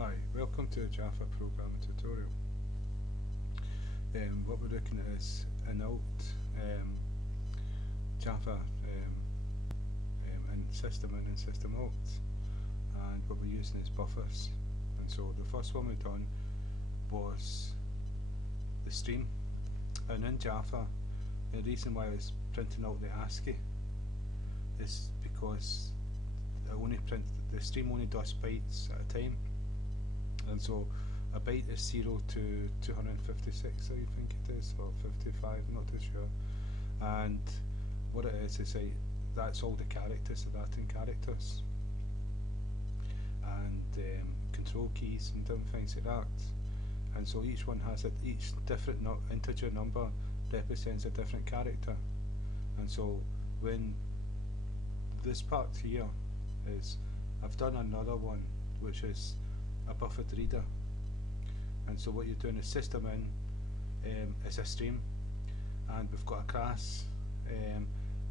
Hi, welcome to the Java programming tutorial. What we're looking at is an alt Java and system in and system out, and what we're using is buffers. And so the first one we've done was the stream, and in Java the reason why it's printing out the ASCII is because the stream only does bytes at a time. And so a byte is 0 to 256, I think it is, or 55, I'm not too sure. And what it is that's all the characters, the Latin characters, and control keys and different things like that. And so each one has each different integer number represents a different character. And so when this part here is, I've done another one which is a buffered reader, and so what you're doing is system in is a stream, and we've got a class,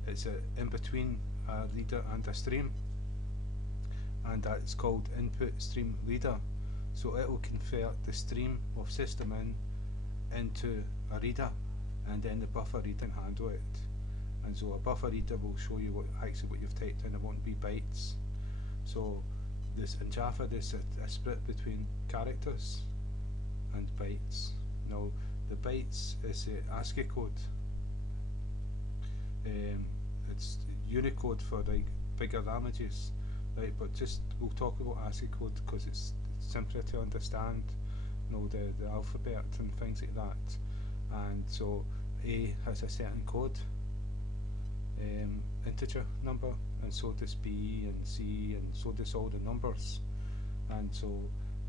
it's in between a reader and a stream, and that's called InputStreamReader. So it will convert the stream of system into a reader, and then the buffer reading handle it. And so a buffer reader will show you what you've typed in. It won't be bytes. So in Java there's a split between characters and bytes. Now the bytes is the ASCII code. It's Unicode for like bigger images, right? But we'll talk about ASCII code because it's simpler to understand. The alphabet and things like that. And so A has a certain code, integer number, and so does B and C, and so does all the numbers. And so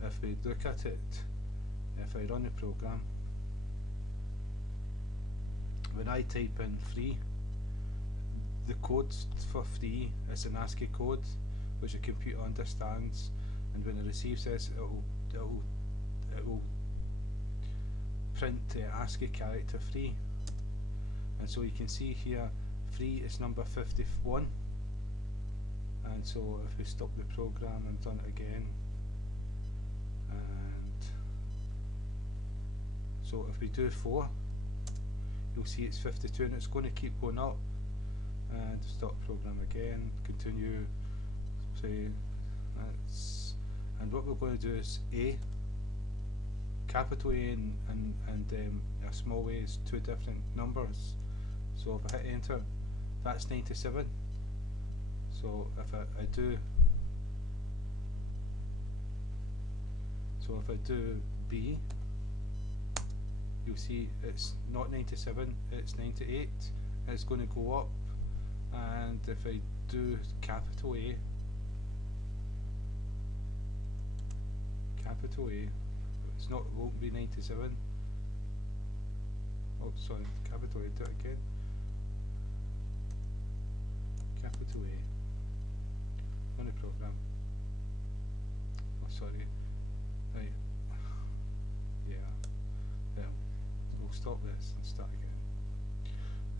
if we look at it, if I run the program, when I type in 3, the code for 3 is an ASCII code which the computer understands, and when it receives this, it will print the ASCII character 3. And so you can see here 3 is number 51, and so if we stop the program and done it again, and so if we do 4, you'll see it's 52, and it's going to keep going up. And stop program again, continue, say that's, and what we're going to do is A, capital A and a small a is two different numbers. So if I hit enter, that's 97. So if I do B, you'll see it's not 97, it's 98. It's going to go up. And if I do capital A, won't be 97. Oh, sorry, capital A, do it again. Capital A, on the program. Oh, sorry. Right. Yeah. We'll stop this and start again.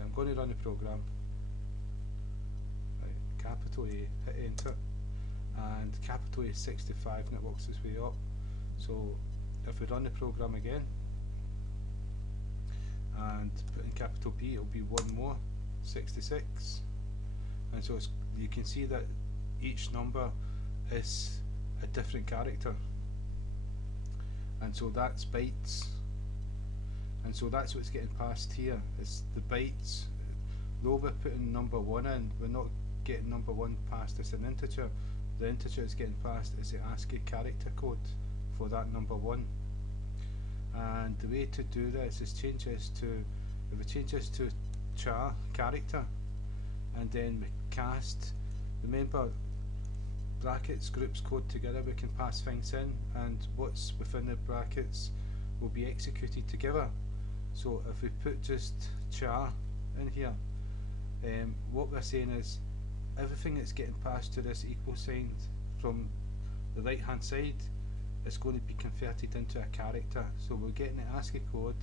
I'm going to run the program. Right. Capital A, hit enter, and capital A is 65, and it works its way up. So if we run the program again and put in capital B, it'll be one more, 66. And so you can see that each number is a different character, and so that's bytes, and so that's what's getting passed here, is the bytes. Though we're putting number 1 in, we're not getting number 1 passed as an integer. The integer is getting passed as the ASCII character code for that number 1. And the way to do this is change this to, if we change this to char character, and then we cast, remember brackets groups code together, we can pass things in, and what's within the brackets will be executed together. So if we put just char in here, what we're saying is everything that's getting passed to this equal sign from the right hand side is going to be converted into a character. So we're getting the ASCII code,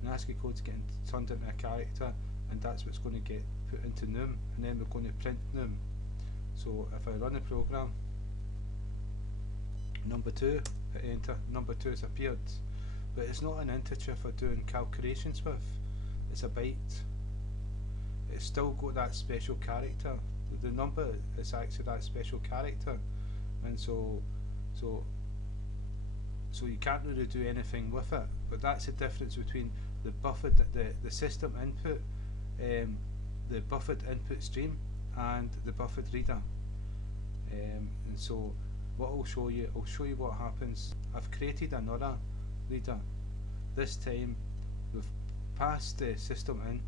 and ASCII code's getting turned into a character, and that's what's going to get put into num, and then we're going to print num. So if I run the program, number 2, hit enter, number 2 has appeared, but it's not an integer for doing calculations with, it's a byte. It's still got that special character. The number is actually that special character, and so you can't really do anything with it. But that's the difference between the buffered, the system input, the buffered input stream, and the buffered reader. And so what I'll show you what happens. I've created another reader. This time we've passed the system in,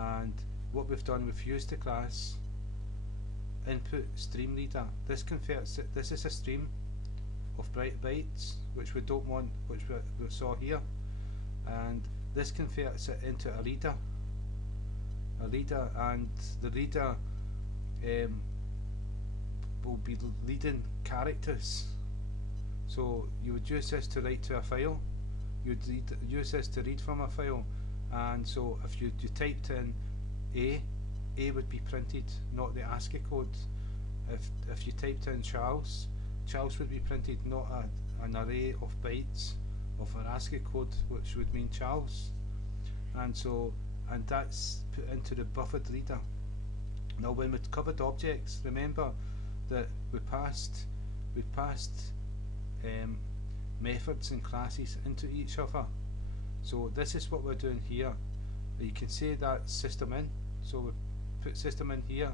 and what we've done, we've used the class InputStreamReader. This converts it. This is a stream of bytes which we don't want, which we saw here, and this converts it into a reader. And the reader will be reading characters. So you would use this to write to a file. You'd use this to read from a file, and so if you typed in A would be printed, not the ASCII code. If you typed in Charles would be printed, not an array of bytes of an ASCII code, which would mean Charles. And that's put into the buffered reader. Now, when we covered objects, remember that we passed methods and classes into each other. So this is what we're doing here. You can see that system in, so we put system in here,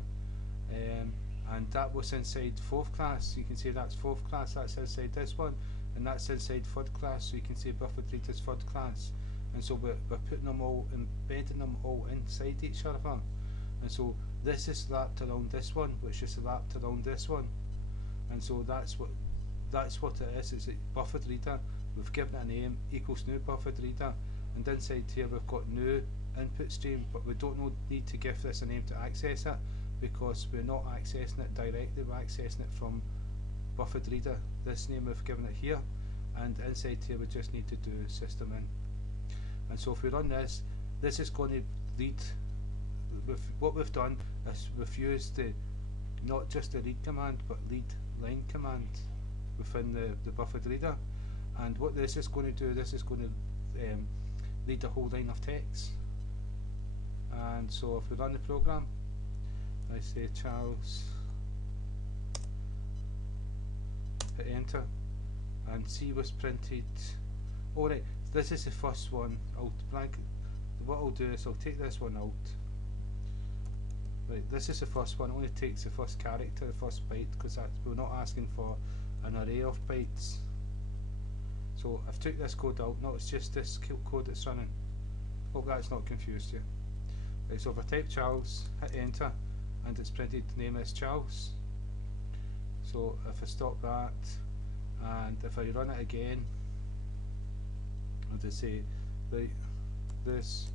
and that was inside fourth class. You can see that's fourth class, that's inside this one, and that's inside third class, so you can see buffered reader's third class. And so we're putting them all, embedding them all inside each other. And so this is wrapped around this one, which is wrapped around this one. And so that's what it is. It's a buffered reader. We've given it a name, equals new buffered reader, and inside here we've got new input stream, but we don't need to give this a name to access it, because we're not accessing it directly, we're accessing it from buffered reader. This name we've given it here, and inside here we just need to do system in. And so if we run this, this is going to read. What we've done is we've used not just the read command, but read line command within the buffered reader. And what this is going to do, this is going to read a whole line of text. And so if we run the program, I say Charles, hit enter, and C was printed. Alright, this is the first one. What I'll do is I'll take this one out. Right, this is the first one. It only takes the first character, the first byte, because we're not asking for an array of bytes. So I've took this code out. No, it's just this code that's running. Hope that's not confused you. Right, so if I type Charles, hit enter, and it's printed name is Charles. So if I stop that, and if I run it again, and I say, right, this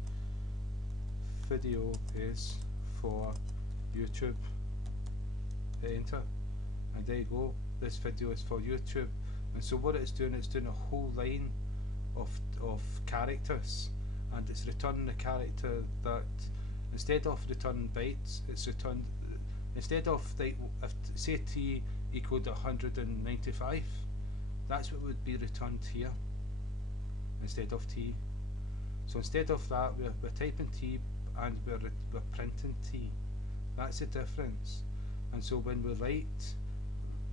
video is for YouTube, hit enter, and there you go, this video is for YouTube. And so what it's doing a whole line of characters, and it's returning a character that, instead of returning bytes, it's returned, instead of, like, if say T equaled 195, that's what would be returned here instead of T. So instead of that, we're typing T and we're printing T. That's the difference. And so when we write,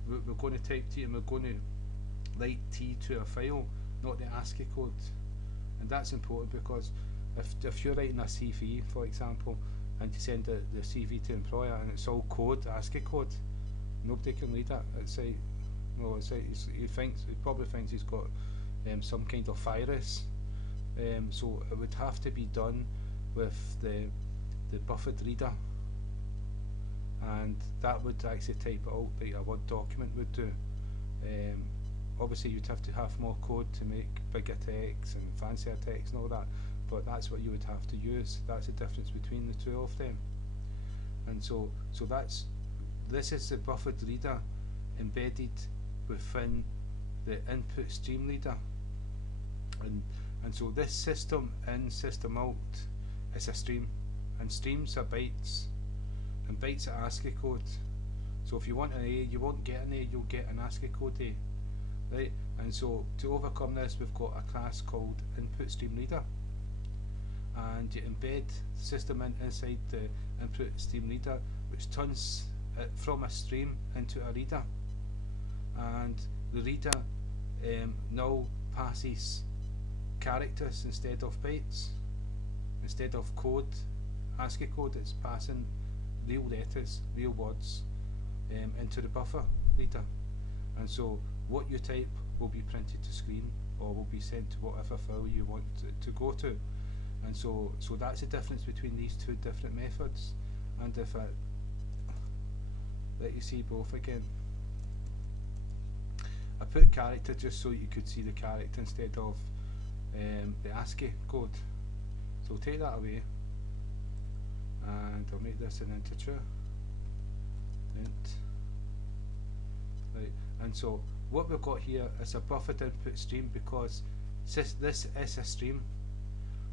we're going to type T, and we're going to write T to a file, not the ASCII code. And that's important, because if you're writing a CV, for example, and you send the CV to employer and it's all code, ASCII code, nobody can read it. It's like, no, it's like he probably thinks he's got some kind of virus. So it would have to be done with the buffered reader, and that would actually type it out like a Word document would do. Obviously you'd have to have more code to make bigger text and fancier text and all that, but that's what you would have to use. That's the difference between the two of them. And so this is the buffered reader embedded within the InputStreamReader, and so this system in, system out is a stream, and streams are bytes, and bytes are ASCII code. So if you want an A, you won't get an A, you'll get an ASCII code A, right? And so to overcome this, we've got a class called InputStreamReader, and you embed system inside the InputStreamReader, which turns it from a stream into a reader, and the reader now passes characters instead of bytes. Instead of code, ASCII code, it's passing real letters, real words into the buffer reader, and so what you type will be printed to screen or will be sent to whatever file you want to go to. And so that's the difference between these two different methods. And if I let you see both again, I put character just so you could see the character instead of the ASCII code. So take that away, and I'll make this an integer. Int. Right. And so what we've got here is a buffered input stream, because this is a stream.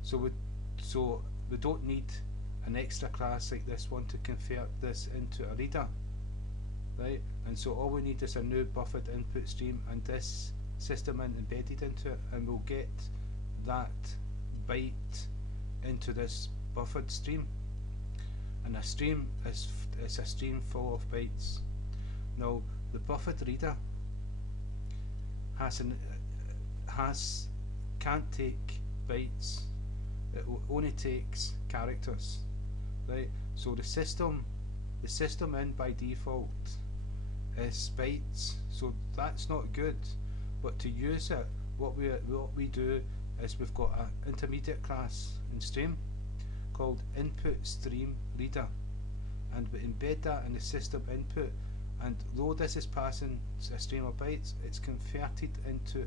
So we don't need an extra class like this one to convert this into a reader, right? And so all we need is a new buffered input stream and this system embedded into it, and we'll get that byte into this buffered stream. And a stream is a stream full of bytes. Now the buffered reader can't take bytes. It only takes characters, right? So the system in by default is bytes, so that's not good. But to use it, what we do is we've got an intermediate class in stream called InputStreamReader, and we embed that in the system input, and though this is passing a stream of bytes, it's converted into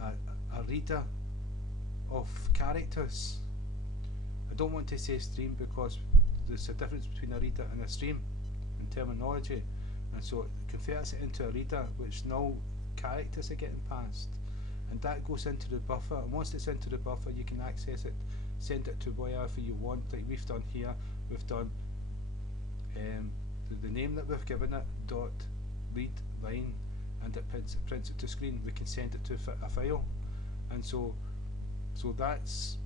a reader of characters. I don't want to say stream because there's a difference between a reader and a stream in terminology, and so it converts it into a reader, which now characters are getting passed, and that goes into the buffer, and once it's into the buffer you can access it, send it to wherever you want, like we've done here. We've done the name that we've given it, dot read line, and it prints it to screen. We can send it to a file, and so that's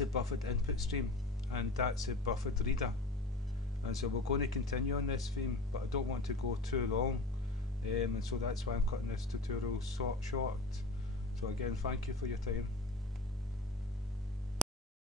a buffered input stream, and that's a buffered reader. And so we're going to continue on this theme, but I don't want to go too long, and so that's why I'm cutting this tutorial short. So again, thank you for your time.